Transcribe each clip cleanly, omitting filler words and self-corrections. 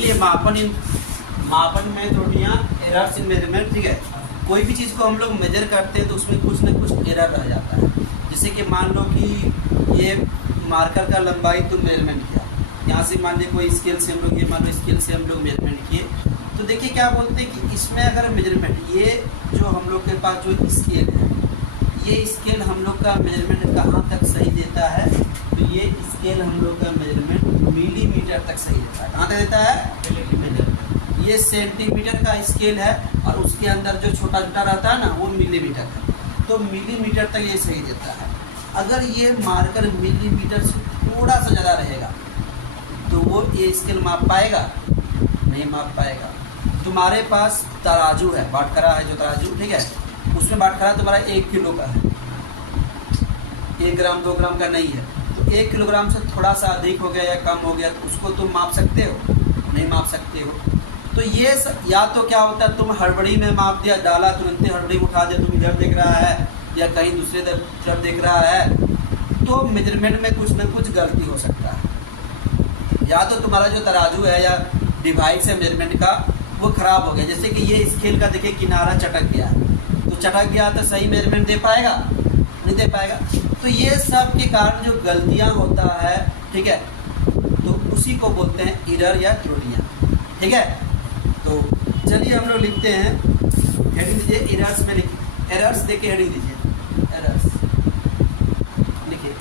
देखिए मापन में त्रुटियां, एरर्स इन मेजरमेंट, ठीक है। कोई भी चीज़ को हम लोग मेजर करते हैं तो उसमें कुछ ना कुछ एरर रह जाता है। जैसे कि मान लो कि ये मार्कर का लंबाई तुम मेजरमेंट किया, यहाँ से मान लीजिए कोई स्केल से हम लोग, ये मान लो स्केल से हम लोग मेजरमेंट किए, तो देखिए क्या बोलते हैं कि इसमें अगर मेजरमेंट, ये जो हम लोग के पास जो स्केल है, ये स्केल हम लोग का मेजरमेंट कहाँ तक सही देता है, तो ये स्केल हम लोग का मेजरमेंट मिलीमीटर तक सही देता है। कहाँ तक देता है? मिलीमीटर। ये सेंटीमीटर का स्केल है और उसके अंदर जो छोटा छोटा रहता है ना, वो मिलीमीटर है, तो मिलीमीटर तक ये सही देता है। अगर ये मार्कर मिलीमीटर से थोड़ा सा ज़्यादा रहेगा तो वो ये स्केल माप पाएगा? नहीं माप पाएगा। तुम्हारे पास तराजू है, बाटखरा है जो तराजू, ठीक है, उसमें बाटखरा तुम्हारा 1 किलो का है, 1 ग्राम 2 ग्राम का नहीं है, तो 1 किलोग्राम से थोड़ा सा अधिक हो गया या कम हो गया तो उसको तुम माप सकते हो? नहीं माप सकते हो। तो ये या तो क्या होता है, तुम हड़बड़ी में माप दिया, डाला, तुरंत हड़बड़ी उठा दिया, तुम इधर देख रहा है या कहीं दूसरे तरफ देख रहा है, तो मेजरमेंट में कुछ ना कुछ गलती हो सकता है। या तो तुम्हारा जो तराजू है या डिवाइस है मेजरमेंट का, वो खराब हो गया। जैसे कि ये स्केल का देखिए किनारा चटक गया है, तो चटक गया तो सही मेजरमेंट दे पाएगा? नहीं दे पाएगा। तो ये सब के कारण जो गलतियां होता है, ठीक है, तो उसी को बोलते हैं एरर या त्रुटियां, ठीक है। तो चलिए हम लोग लिखते हैं, हेडिंग दीजिए एरर्स में, लिखिए एरर्स देके हेडिंग दीजिए एरर्स, लिखिए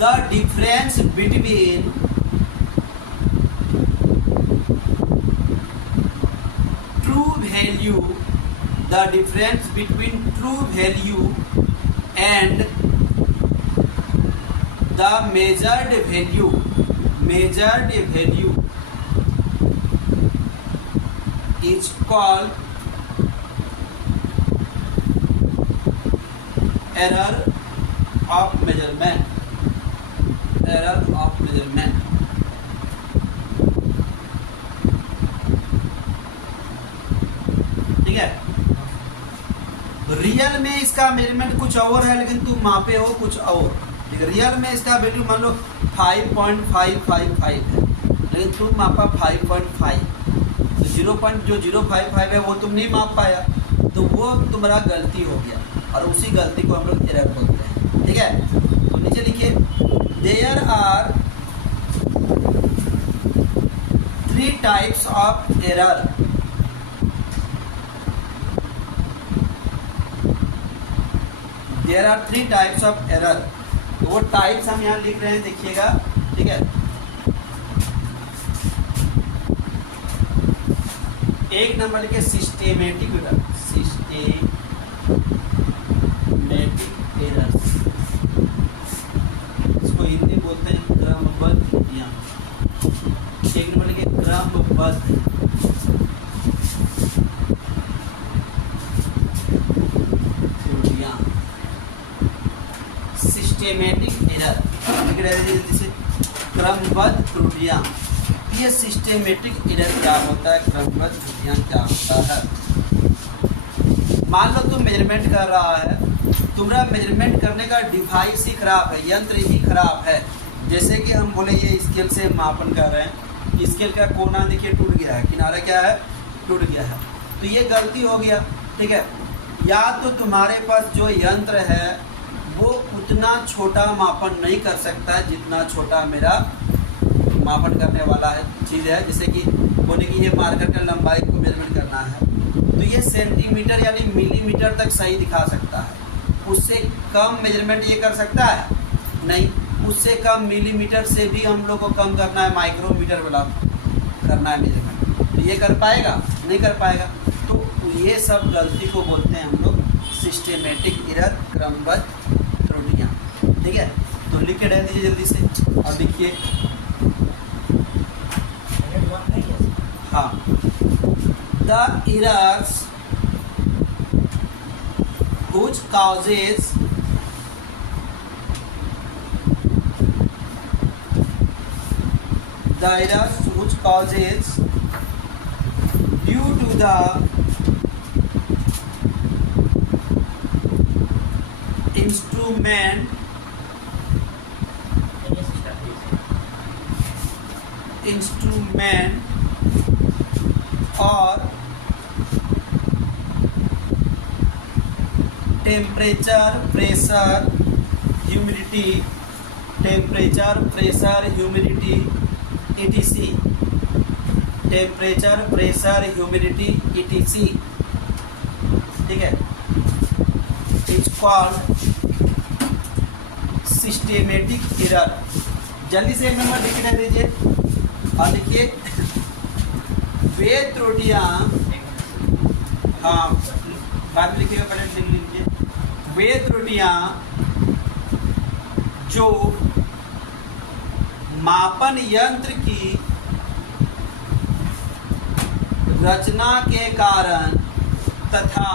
the difference between the difference between true value and the measured value is called error of measurement. ठीक है। रियल में इसका मेजरमेंट कुछ और है, लेकिन तुम मापे हो कुछ और। ठीक है, रियल में इसका वैल्यू मान लो 5.555 है, लेकिन तुम मापा 5.5, तो 0.055 है वो तुम नहीं माप पाया, तो वो तुम्हारा गलती हो गया और उसी गलती को हम लोग एरर बोलते हैं। ठीक है, तो नीचे लिखिए there are 3 types of error. There are 3 types of error। तो वो टाइप्स हम यहाँ लिख रहे हैं, देखिएगा, ठीक है। एक नंबर लिखिए सिस्टेमेटिक एरर, इसको हिंदी बोलते हैं क्रमबद्ध त्रुटियां। एक नंबर लिखिए क्रमबद्ध सिस्टेमेटिक एरर, जैसे क्रमबद्ध त्रुटियां। ये सिस्टेमेटिक एरर क्या होता है, क्रमबद्ध त्रुटियां क्या होता है? मान लो तुम मेजरमेंट कर रहा है, तुम्हारा मेजरमेंट करने का डिवाइस ही खराब है, यंत्र ही खराब है। जैसे कि हम बोले ये स्केल से मापन कर रहे हैं, स्केल का कोना देखिए टूट गया है, किनारा क्या है, टूट गया है, तो ये गलती हो गया। ठीक है, या तो तुम्हारे पास जो यंत्र है वो उतना छोटा मापन नहीं कर सकता जितना छोटा मेरा मापन करने वाला है चीज़ है। जैसे कि बोले कि ये मार्कर का लंबाई को मेजरमेंट करना है, तो ये सेंटीमीटर यानी मिलीमीटर तक सही दिखा सकता है, उससे कम मेजरमेंट ये कर सकता है नहीं। उससे कम मिलीमीटर से भी हम लोग को कम करना है, माइक्रोमीटर वाला करना है मेजरमेंट, तो ये कर पाएगा? नहीं कर पाएगा। तो ये सब गलती को बोलते हैं हम लोग सिस्टेमेटिक एरर, क्रमबद्ध त्रुटियां। ठीक है, तो लिख के डाल दीजिए जल्दी से और लिखिए, हाँ, the errors which causes the errors which causes due to the instrument instrument और temperature, pressure, humidity, temperature, pressure, humidity etc, temperature, pressure, humidity etc, ठीक है, इट्स कॉल्ड सिस्टेमेटिक एरर। जल्दी से एक नंबर लिख के दीजिए और लिखिए वे त्रुटियां, हाँ बाद में लिखिएगा, पहले लिख लीजिए। वे त्रुटियां जो मापन यंत्र की रचना के कारण तथा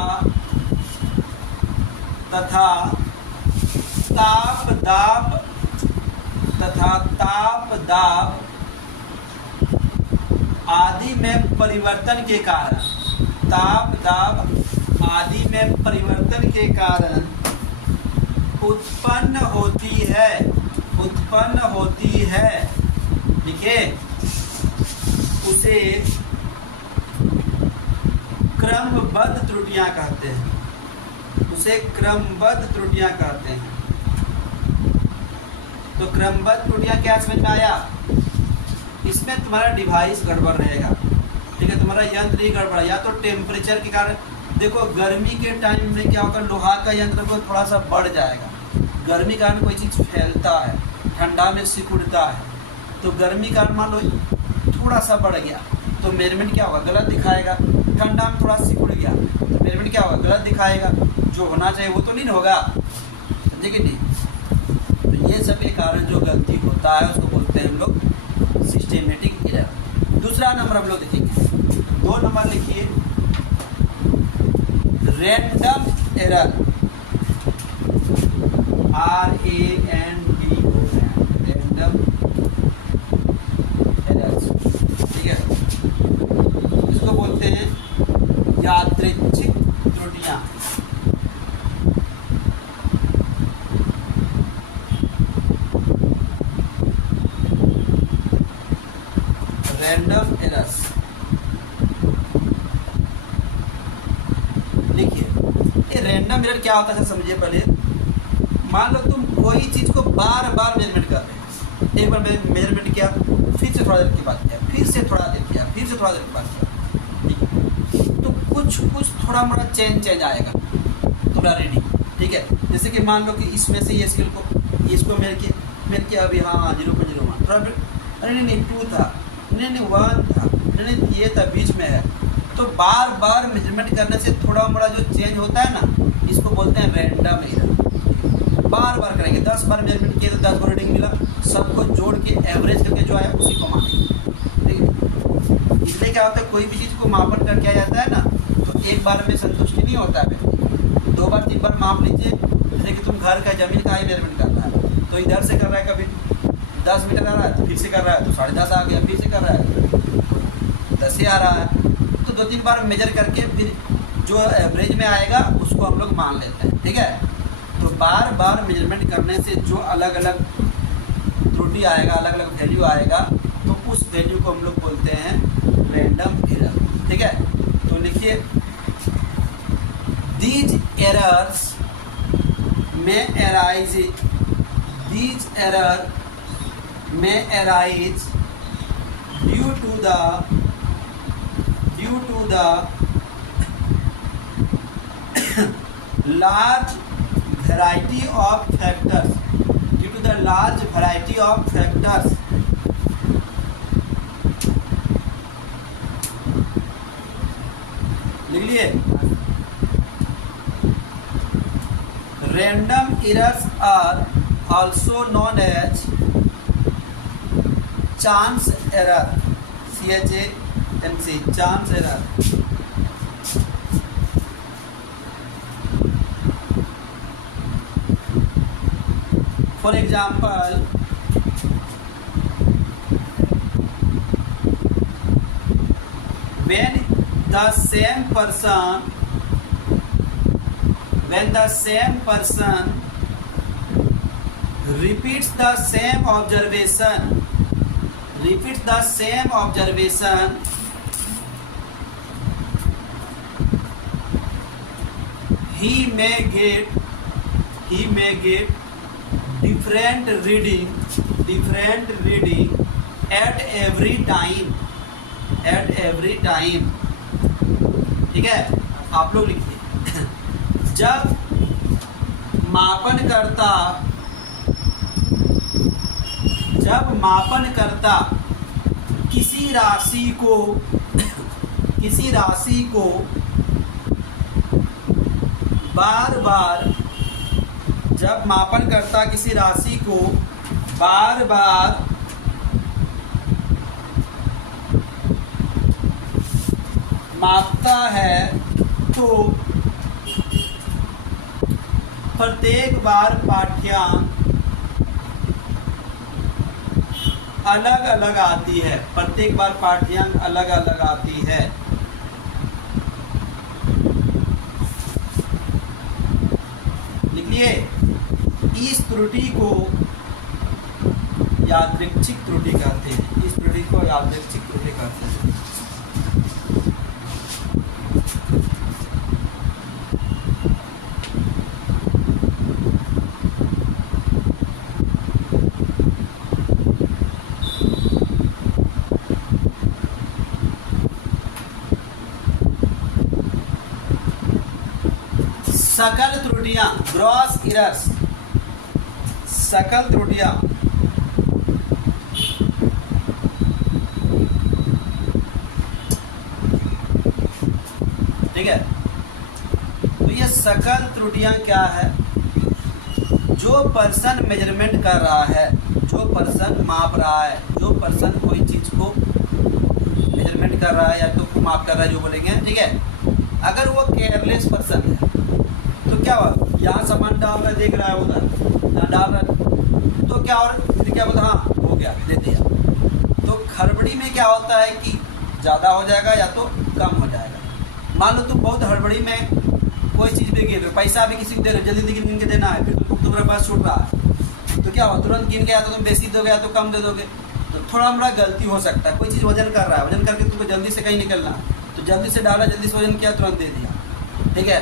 ताप दाब आदि में परिवर्तन के कारण, ताप दाब आदि में परिवर्तन के कारण उत्पन्न होती है, देखिए उसे क्रमबद्ध त्रुटियां कहते हैं, उसे क्रमबद्ध त्रुटियां कहते हैं। तो क्रमबद्ध त्रुटियां क्या समझ में आया? इसमें तुम्हारा डिवाइस गड़बड़ रहेगा, ठीक है, तुम्हारा यंत्र ही गड़बड़, या तो टेम्परेचर के कारण। देखो गर्मी के टाइम में क्या होगा, लोहा का यंत्र को थोड़ा सा बढ़ जाएगा, गर्मी के कारण कोई चीज़ फैलता है, ठंडा में सिकुड़ता है, तो गर्मी का कारण मान लो थोड़ा सा बढ़ गया तो मेजरमेंट क्या होगा, गलत दिखाएगा। ठंडा में थोड़ा सिकुड़ गया तो मेजरमेंट क्या होगा, गलत दिखाएगा। जो होना चाहिए वो तो नहीं होगा, समझे कि नहीं? तो ये सब के कारण जो गलती होता है उसको बोलते हैं हम लोग सिस्टेमेटिक एरर। दूसरा नंबर हम लोग देखेंगे, 2 नंबर लिखिए random error, RANDOM, random errors, ठीक है, इसको बोलते हैं यादृच्छिक त्रुटियां। रैंडम एरर्स, देखिए ये रैंडम एरर क्या होता है समझिए पहले। मान लो तुम कोई चीज़ को बार बार मेजरमेंट कर रहे हो, एक बार मेजरमेंट किया, फिर से थोड़ा देर के बाद किया, फिर से थोड़ा देर किया, फिर से थोड़ा देर के बाद किया, तो कुछ थोड़ा मोड़ा चेंज आएगा तुम्हारा रीडिंग, ठीक है। जैसे कि मान लो कि इसमें से ये स्केल को इसको मेल किया अभी, हाँ 0.01, थोड़ा अरे नहीं 2 था, नहीं 1 था, नहीं ये था, बीच में है। तो बार बार मेजरमेंट करने से थोड़ा मोड़ा जो चेंज होता है ना, इसको बोलते हैं रैंडम एरर। बार बार करेंगे, 10 बार मेजरमेंट किए तो 10 को रीडिंग मिला, सबको जोड़ के एवरेज करके जो आया उसी को मापेंगे, ठीक है। इसलिए क्या होता है, कोई भी चीज़ को मापन करके आ जाता है ना, तो एक बार में संतुष्टि नहीं होता है, 2 बार 3 बार माप लीजिए। जैसे कि तुम घर का जमीन का ही मेजरमेंट करना है, तो इधर से कर रहा है, कभी 10 मीटर आ रहा है तो फिर से कर रहा है तो 10.5 आ गया, फिर से कर रहा है 10 ही आ रहा है, तो 2-3 बार मेजर करके फिर जो एवरेज में आएगा उसको हम लोग मान लेते हैं, ठीक है। तो बार बार मेजरमेंट करने से जो अलग अलग त्रुटि आएगा, अलग अलग वैल्यू आएगा, तो उस वैल्यू को हम लोग बोलते हैं रैंडम एरर, ठीक है। तो लिखिए these errors may arise, these error may arise due to the large variety of factors, due to the large variety of factors, लिख लिए। random errors are also known as chance error, CHANC, chance error। For example, when the same person repeats the same observation repeats the same observation he may get different reading at every time, ठीक है। आप लोग लिखिए जब मापनकर्ता किसी राशि को बार बार मापता है तो प्रत्येक बार पाठ्यांक अलग अलग आती है, लिखिए। इस त्रुटि को यादृच्छिक त्रुटि कहते हैं। सकल त्रुटियां, ग्रॉस एरर्स, सकल त्रुटियां ठीक है। तो ये सकल त्रुटियां क्या है? जो पर्सन मेजरमेंट कर रहा है, जो पर्सन माप रहा है, जो पर्सन कोई चीज को मेजरमेंट कर रहा है या तो माप कर रहा है, जो बोलेंगे, ठीक है। अगर वो केयरलेस पर्सन है तो क्या हुआ, यहाँ सामान डाल रहा है, देख रहा है उधर यहाँ डाल रहा है, तो क्या बोलता, हाँ हो गया, दे दिया। तो हड़बड़ी में क्या होता है कि ज़्यादा हो जाएगा या तो कम हो जाएगा। मान लो तुम बहुत हड़बड़ी में कोई चीज़ भी गिन रहे हो, पैसा भी किसी को दे रहे हो, जल्दी गिन के देना है, फिर तुम्हारे पास छूट रहा है, तो क्या हुआ, तुरंत गिन गया तो तुम बेसी दोगे या तो कम दे दोगे। तो थोड़ा हमारा गलती हो सकता है। कोई चीज़ वजन कर रहा है, वजन करके तुमको जल्दी से कहीं निकलना है, तो जल्दी से डाला, जल्दी से वजन किया, तुरंत दे दिया, ठीक है।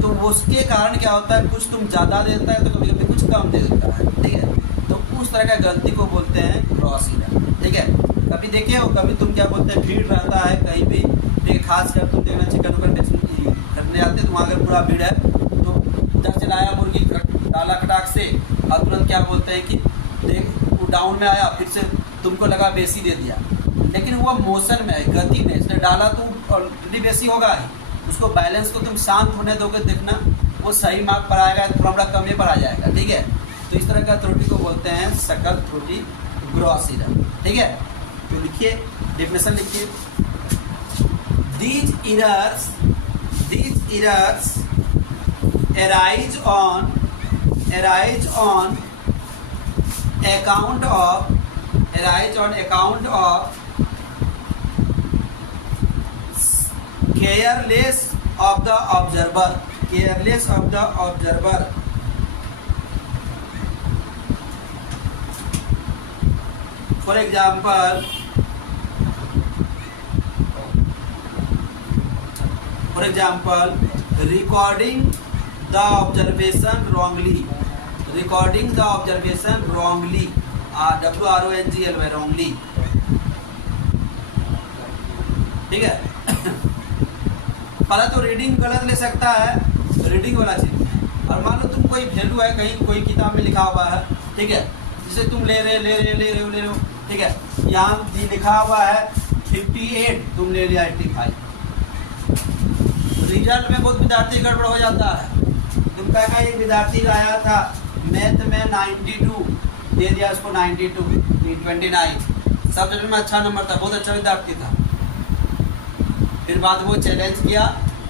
तो उसके कारण क्या होता है, कुछ तुम ज़्यादा देता है तो कभी कभी कुछ कम दे देता है, ठीक है। तो उस तरह का गलती को बोलते हैं ग्रॉस एरर, ठीक है। कभी देखिए हो, कभी तुम क्या बोलते हैं, भीड़ रहता है कहीं भी, ठीक है, खासकर तुम देखना चिकन खरीदने जाते हैं तो वहाँ अगर पूरा भीड़ है तो उधर से लाया मुर्गी, डाला खटाक से, और तुरंत क्या बोलते हैं कि देख वो डाउन में आया, फिर से तुमको लगा बेसी दे दिया, लेकिन वो मोशन में है, गति में, इसने डाला तो ऑलरेडी बेसी होगा ही। उसको बैलेंस को तुम शांत होने दोगे, देखना वो सही मार्क पर आएगा, थोड़ा कम पर आ जाएगा, ठीक है। तो इस तरह का त्रुटि को बोलते हैं सकल त्रुटि, ग्रॉस एरर, ठीक है। तो लिखिए, डेफिनेशन लिखिए, these errors arise on account of careless of the observer, for example, recording the observation wrongly, wrongly, ठीक है। पहले तो रीडिंग गलत ले सकता है, रीडिंग वाला चीज, और मान लो तुम कोई वैल्यू है कहीं कोई किताब में लिखा हुआ है, ठीक है, जिसे तुम ले रहे हो, ठीक है, यहाँ लिखा हुआ है 58, तुम ले लिया 85। रिजल्ट में बहुत विद्यार्थी गड़बड़ हो जाता है। तुम का एक विद्यार्थी लाया था मैथ में 92, दे दिया उसको 92, 29, सब सब्जेक्ट में अच्छा नंबर था, बहुत अच्छा विद्यार्थी था। फिर बाद वो चैलेंज किया,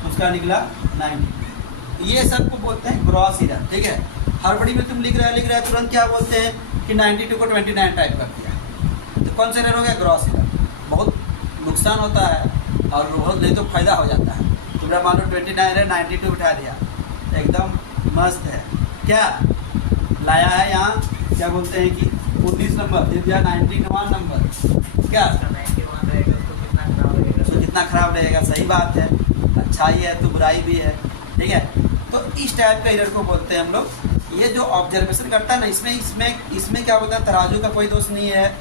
उसका निकला 90। ये सब को बोलते हैं ग्रॉस एरर, ठीक है। हड़बड़ी में तुम लिख रहे हैं, तुरंत क्या बोलते हैं कि 92 को 29 टाइप कर दिया, तो कौन सा एरर हो गया, ग्रॉस एरर। बहुत नुकसान होता है और बहुत नहीं तो फायदा हो जाता है। तुम्हारा मान लो 29 है, 92 उठा दिया, एकदम मस्त है, क्या लाया है यहाँ, क्या बोलते हैं कि 19 नंबर दे दिया, 91 नंबर क्या 91 रहेगा तो कितना खराब रहेगा? तो कितना खराब रहेगा। सही बात है, अच्छाई है तो बुराई भी है, ठीक है। तो इस टाइप का एरर को बोलते हैं हम लोग। ये जो ऑब्जर्वेशन करता है ना, इसमें क्या बोलते हैं, तराजू का कोई दोष नहीं है,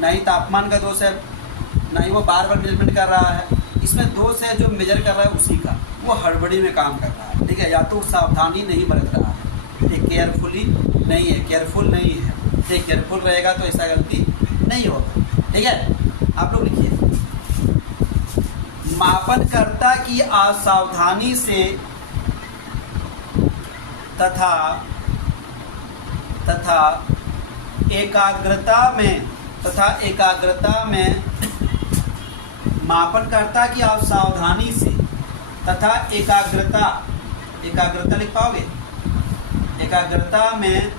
ना ही तापमान का दोष है, ना ही वो बार बार मेजरमेंट कर रहा है। इसमें दोष है जो मेजर कर रहा है उसी का, वो हड़बड़ी में काम कर रहा है, ठीक है, या तो सावधानी नहीं बरत रहा है, ठीक, केयरफुली नहीं है, केयरफुल नहीं है, ठीक, केयरफुल रहेगा तो ऐसा गलती नहीं होगा, ठीक है। आप लोग लिखिए, मापनकर्ता की असावधानी से तथा एकाग्रता में मापनकर्ता की असावधानी से तथा एकाग्रता लिख पाओगे, एकाग्रता में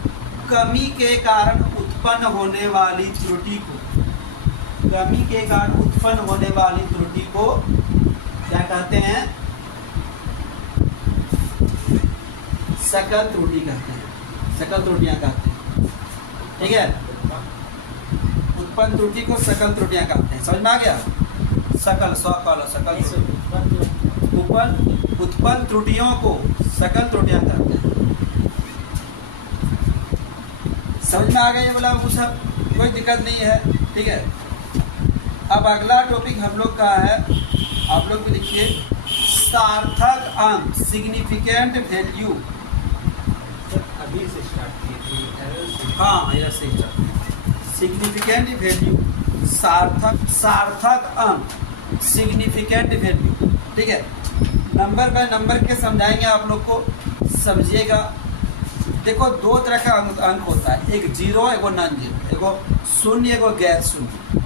कमी के कारण उत्पन्न होने वाली त्रुटि को क्या कहते हैं, सकल त्रुटि कहते हैं, सकल त्रुटियां कहते हैं, ठीक है। उत्पन्न त्रुटि को सकल त्रुटियां कहते हैं, समझ में आ गया। सकल सकल उत्पन्न त्रुटियों को सकल त्रुटियां कहते हैं, समझ में आ गया ये बोला कुछ, कोई दिक्कत नहीं है, ठीक है। अब अगला टॉपिक हम लोग का है, आप लोग भी लिखिए, सार्थक अंक, सिग्निफिकेंट वैल्यू। अभी से स्टार्ट किए, हाँ यह सही स्टार्ट, सिग्निफिकेंट वैल्यू, सार्थक अंक, सिग्निफिकेंट वैल्यू, ठीक है। नंबर बाय नंबर के समझाएंगे आप लोग को, समझिएगा। देखो दो तरह का अंक होता है, एक जीरो एगो नॉन जीरो, एगो शून्य एगो गैर शून्य,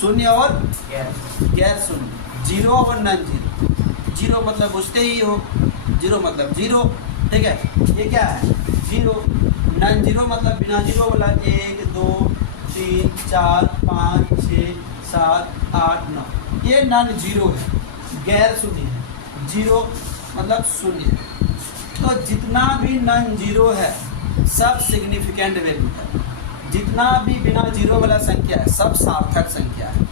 शून्य और गैर शून्य, जीरो और नॉन जीरो। जीरो मतलब बुझते ही हो, जीरो मतलब जीरो, ठीक है, ये क्या है जीरो। नॉन जीरो मतलब बिना जीरो वाला, 1 2 3 4 5 6 7 8 9, ये नॉन जीरो है, गैर शून्य है। जीरो मतलब शून्य, तो जितना भी नॉन जीरो है सब सिग्निफिकेंट वैल्यू है, जितना भी बिना जीरो वाला संख्या है सब सार्थक संख्या है।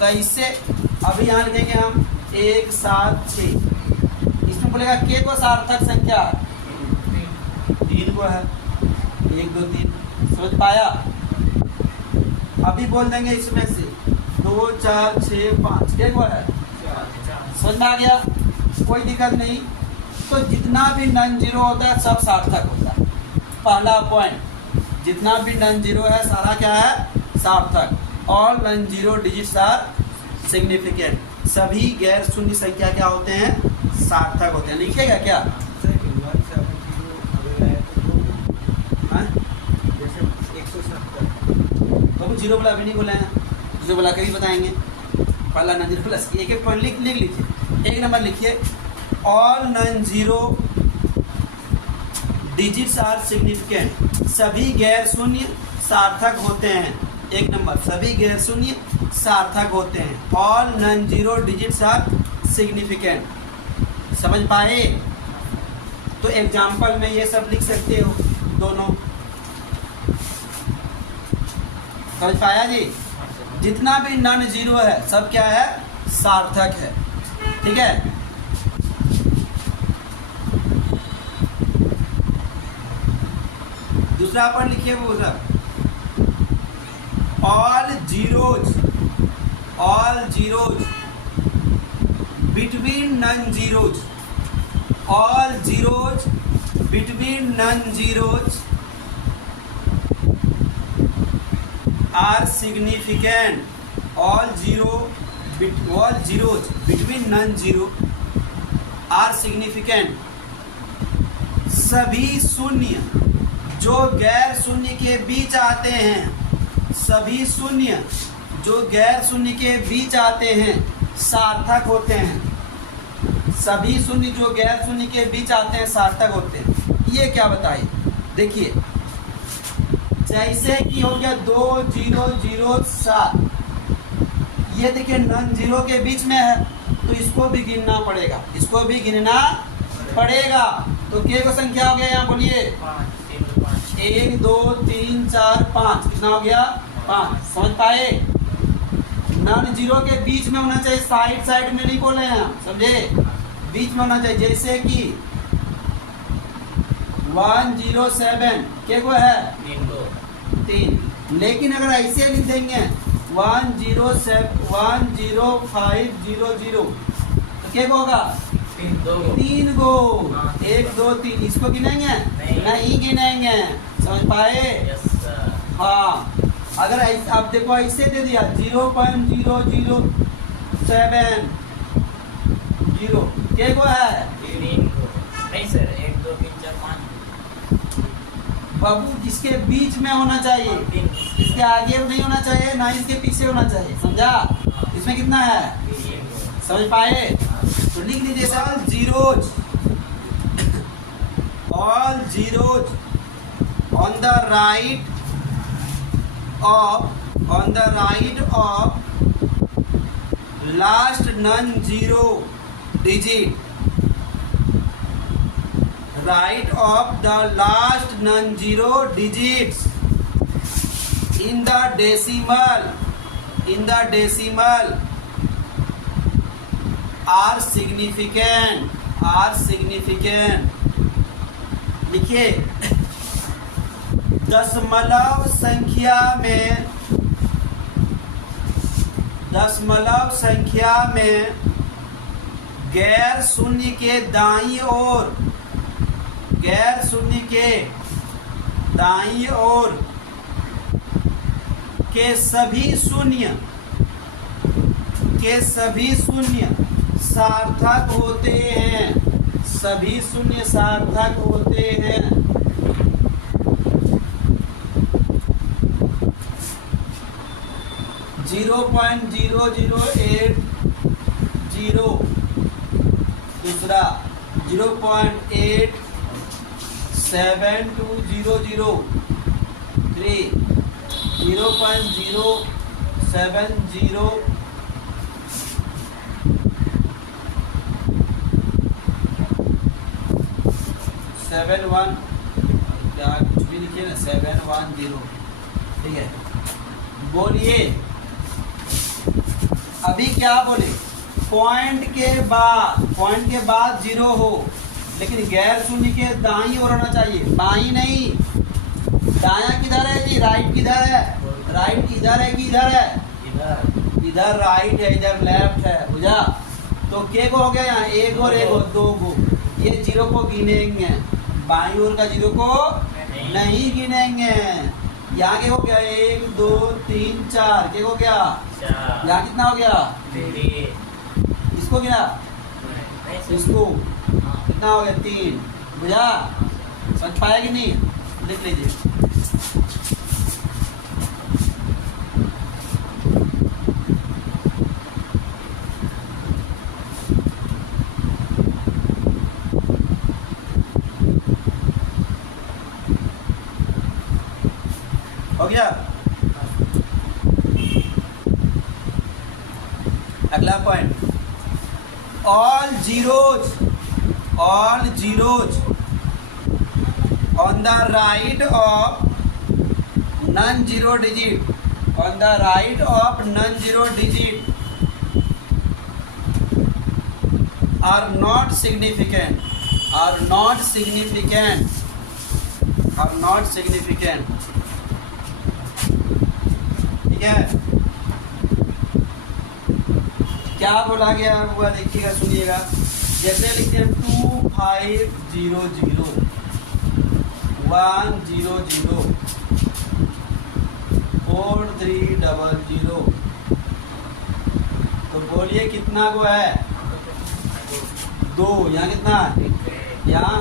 कैसे, अभी यहाँ लिखेंगे हम 1 7 6, इसमें बोलेगा के को सार्थक संख्या 3 को है, 1 2 3, समझ पाया। अभी बोल देंगे इसमें से 2 4 6 5, के को है, समझ में आ गया, कोई दिक्कत नहीं। तो जितना भी नॉन जीरो होता है सब सार्थक होता है, पहला पॉइंट, जितना भी नॉन जीरो है सारा क्या है, सार्थक। All non zero digits are significant, सभी गैर शून्य संख्या क्या होते हैं, सार्थक होते हैं। लिखिएगा क्या, जैसे 170 तो जीरो वाला अभी नहीं बोले हैं, जीरो वाला कभी बताएंगे, पहला नॉन जीरो प्लस एक एक पॉइंट लिख लीजिए। एक नंबर लिखिए, all non zero digits are significant, सभी गैर शून्य सार्थक होते हैं। एक नंबर, सभी गैर शून्य सार्थक होते हैं, all non zero digits are significant. समझ पाए। तो एग्जाम्पल में ये सब लिख सकते हो दोनों, समझ पाया जी। जितना भी नॉन जीरो है सब क्या है, सार्थक है, ठीक है। दूसरा पर लिखिए, वो all zeros between non zeros, all zeros between non zeros are significant, all zeros between non zero are significant. सभी शून्य जो गैर शून्य के बीच आते हैं, सभी शून्य जो गैर शून्य के बीच आते हैं सार्थक होते हैं, सभी शून्य जो गैर शून्य के बीच आते हैं सार्थक होते हैं। ये क्या बताइए, देखिए जैसे कि हो गया 2 0 0 7, ये देखिए नॉन जीरो के बीच में है तो इसको भी गिनना पड़ेगा, इसको भी गिनना पड़ेगा। तो के को संख्या हो गया यहाँ बोलिए 1 2 3 4 5 कितना हो गया 5 समझ पाए। नन जीरो के बीच में होना चाहिए, साइड साइड में नहीं बोले हैं समझे, बीच में होना चाहिए। जैसे कि 107 क्या को है 3, लेकिन अगर ऐसे लिख देंगे 10500 तो क्या होगा 3 गो 1 2 3 इसको गिनेंगे नहीं गिनेंगे समझ पाए। हाँ अगर आप देखो ऐसे दे दिया 0.0070 क्या को है नहीं सर 1 2 3 4 5 बाबू इसके बीच में होना चाहिए, इसके आगे नहीं होना चाहिए ना इसके पीछे होना चाहिए समझा। इसमें कितना है समझ पाए। तो लिख लीजिए all zeros on the right of last non zero digit, right of the last non-zero digits in the decimal are significant लिखिए। दशमलव संख्या में गैर शून्य के दाईं ओर के सभी शून्य सार्थक होते हैं, 0.0080 दूसरा 0.87200 3 0.070 71 क्या कुछ भी लिखिए ना 710 ठीक है। बोलिए अभी क्या बोले पॉइंट के बाद 0 हो लेकिन गैर शून्य के दाईं ओर होना चाहिए, बाईं नहीं। दायां किधर है जी, राइट किधर है, राइट इधर है कि इधर है, इधर राइट है इधर लेफ्ट है बुझा। तो के को हो गया यहाँ 1 और 1 और 2 को, ये 0 को गिनेंगे, बाईं ओर का 0 को नहीं गिनेंगे। यहाँ के हो गया 1 2 3 4 के हो गया यहाँ कितना हो गया, इसको गिना इसको कितना हो गया 3 बुझा। समझ पाया कि नहीं, लिख लीजिए। हो गया। अगला point all zeros on the right of non-zero digit are not significant ठीक है। क्या बोला गया हुआ देखिएगा सुनिएगा। जैसे लिखते हैं 2500 100 4300 तो बोलिए कितना को है 2। यहाँ कितना है, यहाँ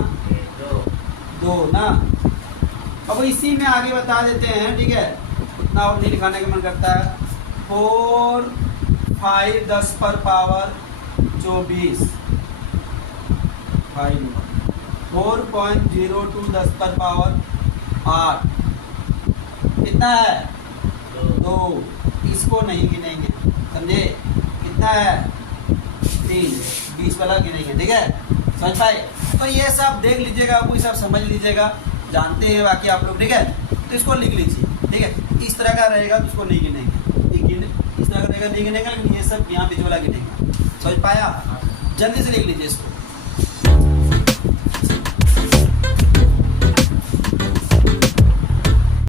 2 ना। अब इसी में आगे बता देते हैं ठीक है, इतना और नहीं लिखाने का मन करता है। 4 5 10 पर पावर 24 4.02 10 पर पावर 8 कितना है 2। इसको नहीं गिनेंगे समझे, कितना है 3 20 वाला गिनेंगे ठीक है। समझ पाए। तो ये सब देख लीजिएगा, आपको सब समझ लीजिएगा। जानते हैं बाकी आप लोग, ठीक है। तो इसको लिख लीजिए, ठीक है। इस तरह का रहेगा तो उसको नहीं गिनेंगे, इस तरह का रहेगा नहीं गिनेगा, लेकिन ये सब यहाँ बीच वाला गिनेगा। समझ पाया? जल्दी से लिख लीजिए इसको।